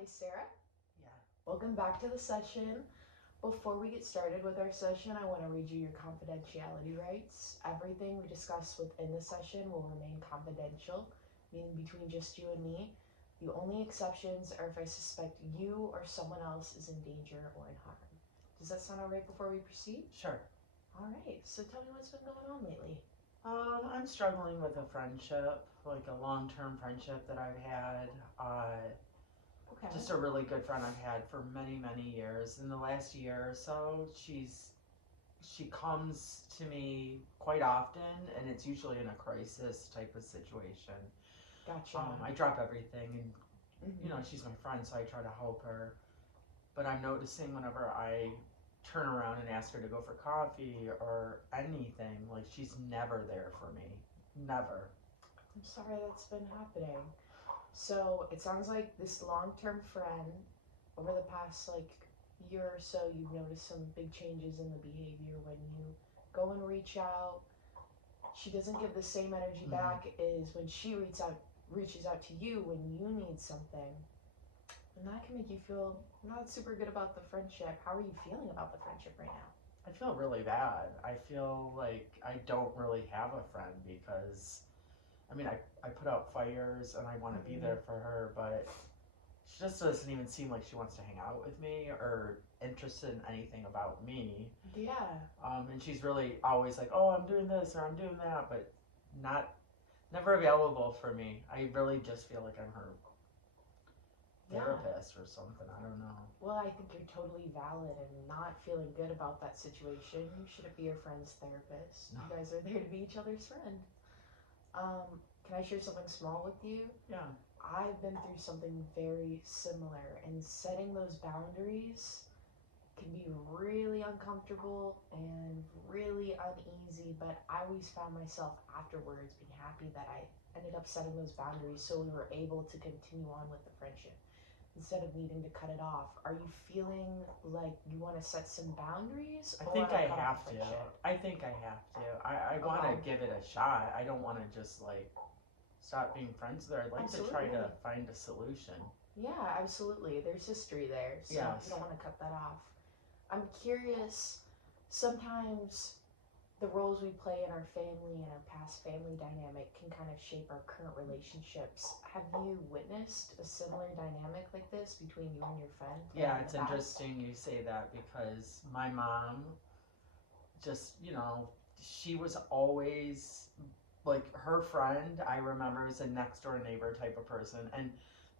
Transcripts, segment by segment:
Hi, Sarah. Yeah. Welcome back to the session. Before we get started with our session, I want to read you your confidentiality rights. Everything we discuss within the session will remain confidential, meaning between just you and me. The only exceptions are if I suspect you or someone else is in danger or in harm. Does that sound alright before we proceed? Sure. Alright, so tell me what's been going on lately. I'm struggling with a friendship, like a long-term friendship that I've had. Okay. Just a really good friend I've had for many, many years. In the last year or so, she comes to me quite often, and it's usually in a crisis type of situation. Gotcha. I drop everything, and Mhm. she's my friend, so I try to help her. But I'm noticing whenever I turn around and ask her to go for coffee or anything, like she's never there for me. Never. I'm sorry that's been happening. So it sounds like this long-term friend, over the past year or so, you've noticed some big changes in the behavior when you go and reach out. She doesn't give the same energy back as when she reaches out to you when you need something. And that can make you feel not super good about the friendship. How are you feeling about the friendship right now? I feel really bad. I feel like I don't really have a friend because, I put out fires and I want to be there for her, but she just doesn't even seem like she wants to hang out with me or interested in anything about me. Yeah. And she's really always like, oh, I'm doing this or I'm doing that, but not never available for me. I really just feel like I'm her Yeah. therapist or something. I don't know. Well, I think you're totally valid and not feeling good about that situation. You shouldn't be your friend's therapist. No. You guys are there to be each other's friend. Can I share something small with you? Yeah. I've been through something very similar, and setting those boundaries can be really uncomfortable and really uneasy, but I always found myself afterwards being happy that I ended up setting those boundaries so we were able to continue on with the friendship instead of needing to cut it off. Are you feeling like you want to set some boundaries I or think I cut off have the to. friendship? I think I have to. I want to give it a shot. I don't want to just like stop being friends with her. I'd like to try Absolutely. to find a solution. Yeah, absolutely. There's history there, so Yes. you don't want to cut that off. I'm curious, sometimes the roles we play in our family and our past family dynamic can kind of shape our current relationships. Have you witnessed a similar dynamic like this between you and your friend? Yeah, it's interesting you say that because my mom just, she was always like her friend. I remember was a next door neighbor type of person, and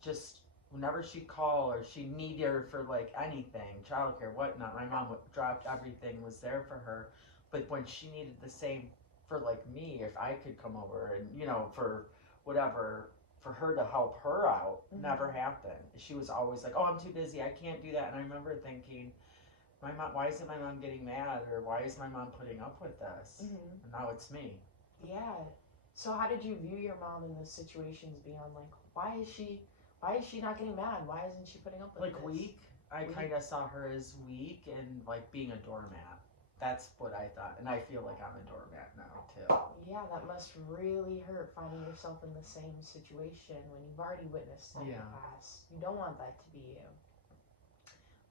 just whenever she'd call or she needed her for like anything, childcare, whatnot, my mom dropped everything, was there for her. But when she needed the same for like me, if I could come over and for whatever, for her to help her out, never happened. She was always like, "Oh, I'm too busy. I can't do that." And I remember thinking, my mom, why isn't my mom getting mad, or why is my mom putting up with this? And now it's me. Yeah. So how did you view your mom in those situations beyond like why is she not getting mad? Why isn't she putting up with Like this? weak. I kind of saw her as weak and like being a doormat. That's what I thought, and I feel like I'm a doormat now too. Yeah, that must really hurt finding yourself in the same situation when you've already witnessed it in the past. You don't want that to be you.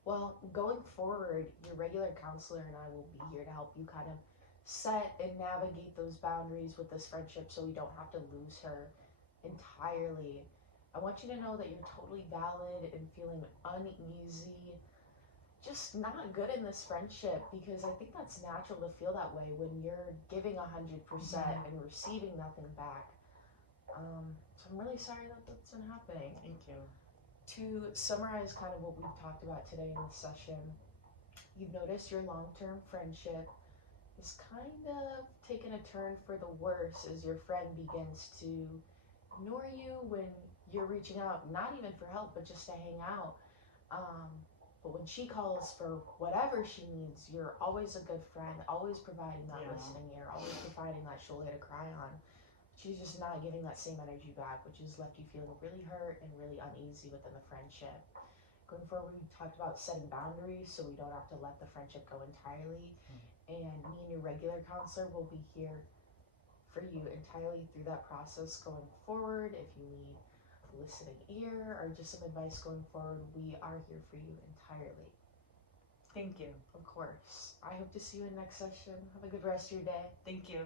Well, going forward, your regular counselor and I will be here to help you kind of set and navigate those boundaries with this friendship so we don't have to lose her entirely. I want you to know that you're totally valid and feeling uneasy, just not good in this friendship, because I think that's natural to feel that way when you're giving 100% and receiving nothing back. So I'm really sorry that that's been happening. Thank you. To summarize kind of what we've talked about today in this session, you've noticed your long term friendship is kind of taking a turn for the worse as your friend begins to ignore you when you're reaching out, not even for help, but just to hang out. Um, but when she calls for whatever she needs, you're always a good friend, always providing that listening ear, always providing that shoulder to cry on. She's just not giving that same energy back, which has left you feeling really hurt and really uneasy within the friendship. Going forward, we talked about setting boundaries so we don't have to let the friendship go entirely. And me and your regular counselor will be here for you entirely through that process going forward. If you need listening ear or just some advice going forward, we are here for you entirely. Thank you. Of course. I hope to see you in next session. Have a good rest of your day. Thank you.